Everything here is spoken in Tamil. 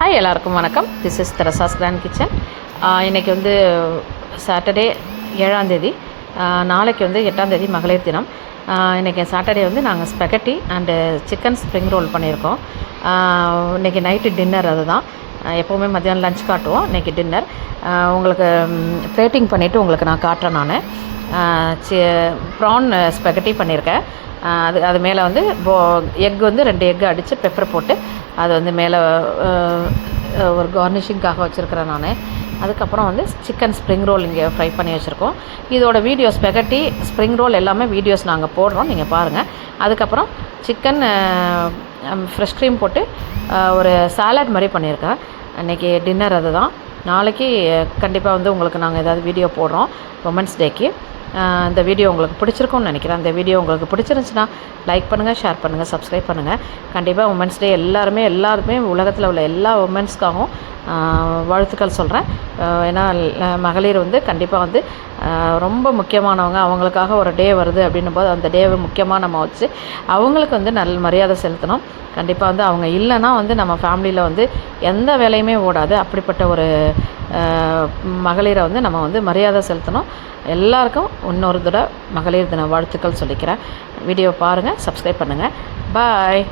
ஹாய் எல்லாருக்கும் வணக்கம். This is Teresa's grand kitchen. இன்றைக்கி வந்து சாட்டர்டே 7ஆம் தேதி, நாளைக்கு வந்து 8ஆம் தேதி மகளிர் தினம். இன்றைக்கி சாட்டர்டே வந்து நாங்கள் spaghetti and chicken spring roll பண்ணியிருக்கோம். இன்றைக்கி நைட்டு டின்னர் அதுதான். எப்போவுமே மத்தியானம் லஞ்ச் காட்டுவோம், இன்றைக்கி டின்னர். உங்களுக்கு பிளேட்டிங் பண்ணிவிட்டு உங்களுக்கு நான் காட்டுறேன். நான் ப்ரான் ஸ்பெகட்டி பண்ணியிருக்கேன். அது மேலே வந்து எக் வந்து 2 எக்கு அடித்து பெப்பர் போட்டு அது வந்து மேலே ஒரு கார்னிஷிங்காக வச்சுருக்கிறேன் நான். அதுக்கப்புறம் வந்து சிக்கன் ஸ்ப்ரிங் ரோல் இங்கே ஃப்ரை பண்ணி வச்சுருக்கோம். இதோட வீடியோ ஸ்பெகட்டி ஸ்ப்ரிங் ரோல் எல்லாமே வீடியோஸ் நாங்கள் போடுறோம், நீங்கள் பாருங்கள். அதுக்கப்புறம் சிக்கன் ஃப்ரெஷ் க்ரீம் போட்டு ஒரு சாலட் மாதிரி பண்ணியிருக்கேன். இன்றைக்கி டின்னர் அதுதான். நாளைக்கு கண்டிப்பாக வந்து உங்களுக்கு நாங்கள் ஏதாவது வீடியோ போடுறோம் உமன்ஸ் டேக்கு. இந்த வீடியோ உங்களுக்கு பிடிச்சிருக்கும்னு நினைக்கிறேன். இந்த வீடியோ உங்களுக்கு பிடிச்சிருந்துச்சுன்னா லைக் பண்ணுங்கள், ஷேர் பண்ணுங்கள், சப்ஸ்கிரைப் பண்ணுங்கள். கண்டிப்பாக உமன்ஸ் டே எல்லாருமே உலகத்தில் உள்ள எல்லா உமன்ஸ்க்காகவும் வாழ்த்துக்கள் சொல்கிறேன். ஏன்னா மகளிர் வந்து கண்டிப்பாக வந்து ரொம்ப முக்கியமானவங்க. அவங்களுக்காக ஒரு டே வருது அப்படின்னும் போது அந்த டேவை முக்கியமாக நம்ம வச்சு அவங்களுக்கு வந்து நல்ல மரியாதை செலுத்தணும். கண்டிப்பாக வந்து அவங்க இல்லைன்னா வந்து நம்ம ஃபேமிலியில் வந்து எந்த வேலையுமே ஓடாது. அப்படிப்பட்ட ஒரு மகளிரை வந்து நம்ம வந்து மரியாதை செலுத்தணும். எல்லாருக்கும் இன்னொரு தடவை மகளிர் தின வாழ்த்துக்கள் சொல்லிக்கிறேன். வீடியோ பாருங்கள், சப்ஸ்கிரைப் பண்ணுங்கள். பாய்.